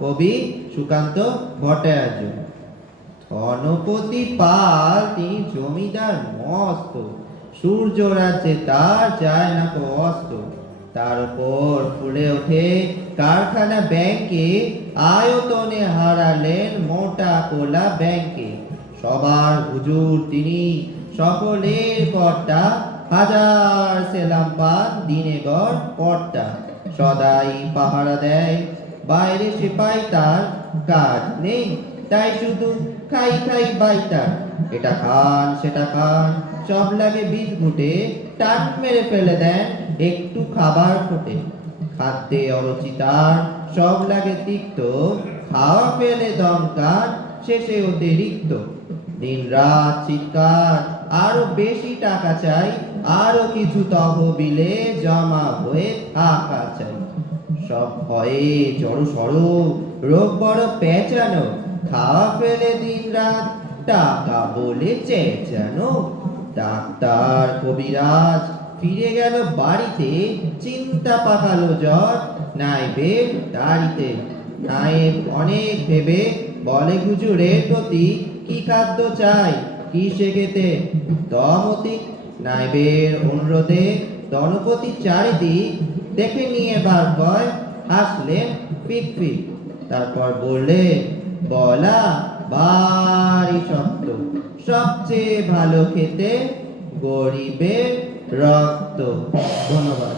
কবি সুকান্ত ভট্টাচার্য। ধনপতি পাল তিনি জমিদার মস্ত, সূর্য রাজ্যে তার যায় না কো অস্ত। তার উপর ফুলে ওঠে কারখানা ব্যাংকে, আয়তনে হারালেন মোটা কোলা ব্যাংকে। সবার হুজুর তিনি, সকলের কর্তা, হাজার সেলাম পান দিনে গড় কর্তা। সদাই পাহারা দেয়, বাইরে সিপাই তার, কাজ নেই তাই শুধু খাই খাই বাইতার। এটা খান সেটা খান সব লাগে বিদঘুটে, টান মেরে ফেলে দেন একটু খাবার খোটে। খাদ্যে অরুচি তার, সব লাগে তিক্ত, খাওয়া ফেলে দমকান, শেষে অতিরিক্ত। দিন রাত চিৎকার, আরো বেশি টাকা চাই, আরো কিছু তহবিলে জমা হয়ে থাকা চাই। সব ভয়ে জড়ো সড়ো, রোগ বড় পেঁচানো, খাওয়া ফেলে দিন রাত টাকা বলে চেঁচানো। ডাক্তার কবিরাজ ফিরে গেল বাড়িতে, চিন্তা পাকালো জ্বর, নাইবের দাড়িতে। নায়েব অনেক ভেবে বলে হুজুরের প্রতি, কি খাদ্য চাই কি সে খেতে দমতি। নাইবের অনুরোধে দলপতি চারিদিক দেখে নিয়ে বার কয়, হাসলেন ফিক ফিক। তারপর বললে, বলা ভারী শক্ত, সবচেয়ে ভালো খেতে গরিবের রক্ত। ধন্যবাদ।